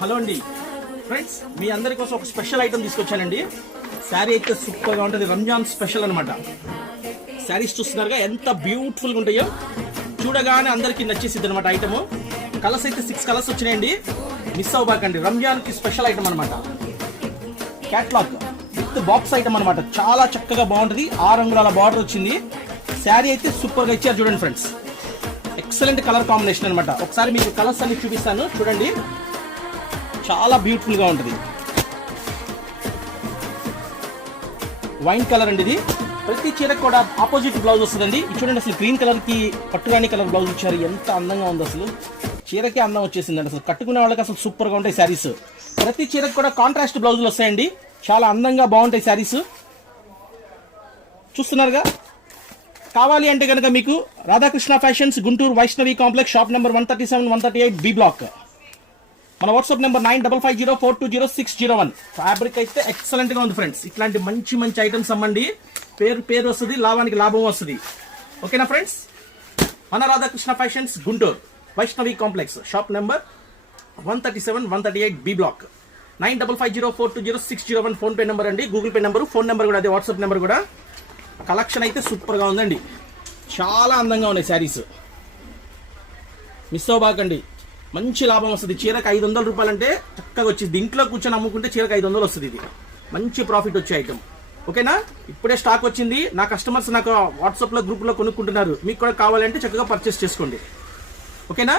Hello అండి friends, మీ అందరి కోసం ఒక స్పెషల్ ఐటమ్ తీసుకొచ్చానండి. శారీ అయితే సూపర్గా ఉంటుంది, రంజాన్ స్పెషల్ అనమాట. శారీస్ చూస్తున్నారుగా ఎంత బ్యూటిఫుల్గా ఉంటాయో, చూడగానే అందరికీ నచ్చేసిద్ది అనమాట. ఐటమ్ కలర్స్ అయితే 6 కలర్స్ వచ్చినాయండి, మిస్ అవ్వబాకండి. రంజాన్కి స్పెషల్ ఐటమ్ అనమాట. క్యాట్లాగ్ విత్ బాక్స్ ఐటమ్ అనమాట. చాలా చక్కగా బాగుంటుంది. 6 రంగుల బార్డర్ వచ్చింది. శారీ అయితే సూపర్గా ఇచ్చారు చూడండి ఫ్రెండ్స్. ఎక్సలెంట్ కలర్ కాంబినేషన్ అనమాట. ఒకసారి మీకు కలర్స్ అన్ని చూపిస్తాను చూడండి. చాలా బ్యూటిఫుల్ గా ఉంటుంది. వైన్ కలర్ అండి ఇది. ప్రతి చీరకు కూడా ఆపోజిట్ బ్లౌజ్ వస్తుందండి. చూడండి, అసలు గ్రీన్ కలర్ కి పట్టురాణి కలర్ బ్లౌజ్ ఇచ్చారు. ఎంత అందంగా ఉంది, అసలు చీరకే అందం వచ్చేసిందండి. అసలు కట్టుకునే వాళ్ళకి అసలు సూపర్ గా ఉంటాయి శారీస్. ప్రతి చీరకు కూడా కాంట్రాస్ట్ బ్లౌజులు వస్తాయండి. చాలా అందంగా బాగుంటాయి శారీస్. చూస్తున్నారుగా. కావాలి అంటే కనుక మీకు Radhakrishna fashions, Guntur Vaishnavi complex, shop number 137, 138 B block. మన వాట్సాప్ నెంబర్ 9550420601. ఫ్యాబ్రిక్ అయితే ఎక్సలెంట్ గా ఉంది ఫ్రెండ్స్. ఇట్లాంటి మంచి మంచి ఐటమ్స్ అమ్మండి. పేరు వస్తుంది, లాభానికి లాభం వస్తుంది. ఓకేనా ఫ్రెండ్స్? మన Radhakrishna fashions, Guntur Vaishnavi complex, shop number 137, 138 B block. 9550420601 PhonePe number అండి. Google pay number, phone number కూడా అదే, వాట్సాప్ నెంబర్ కూడా. కలెక్షన్ అయితే సూపర్ గా ఉందండి. చాలా అందంగా ఉన్నాయి శారీస్. మిస్ అవ్వబాకండి. మంచి లాభం వస్తుంది. చీరకు 500 రూపాయలు అంటే చక్కగా వచ్చింది. ఇంట్లో కూర్చొని అమ్ముకుంటే చీరకు 500 వస్తుంది. ఇది మంచి ప్రాఫిట్ వచ్చే ఐటమ్. ఓకేనా? ఇప్పుడే స్టాక్ వచ్చింది. నా కస్టమర్స్ నాకు వాట్సాప్లో గ్రూప్లో కొనుక్కుంటున్నారు. మీకు కూడా కావాలంటే చక్కగా పర్చేస్ చేసుకోండి. ఓకేనా?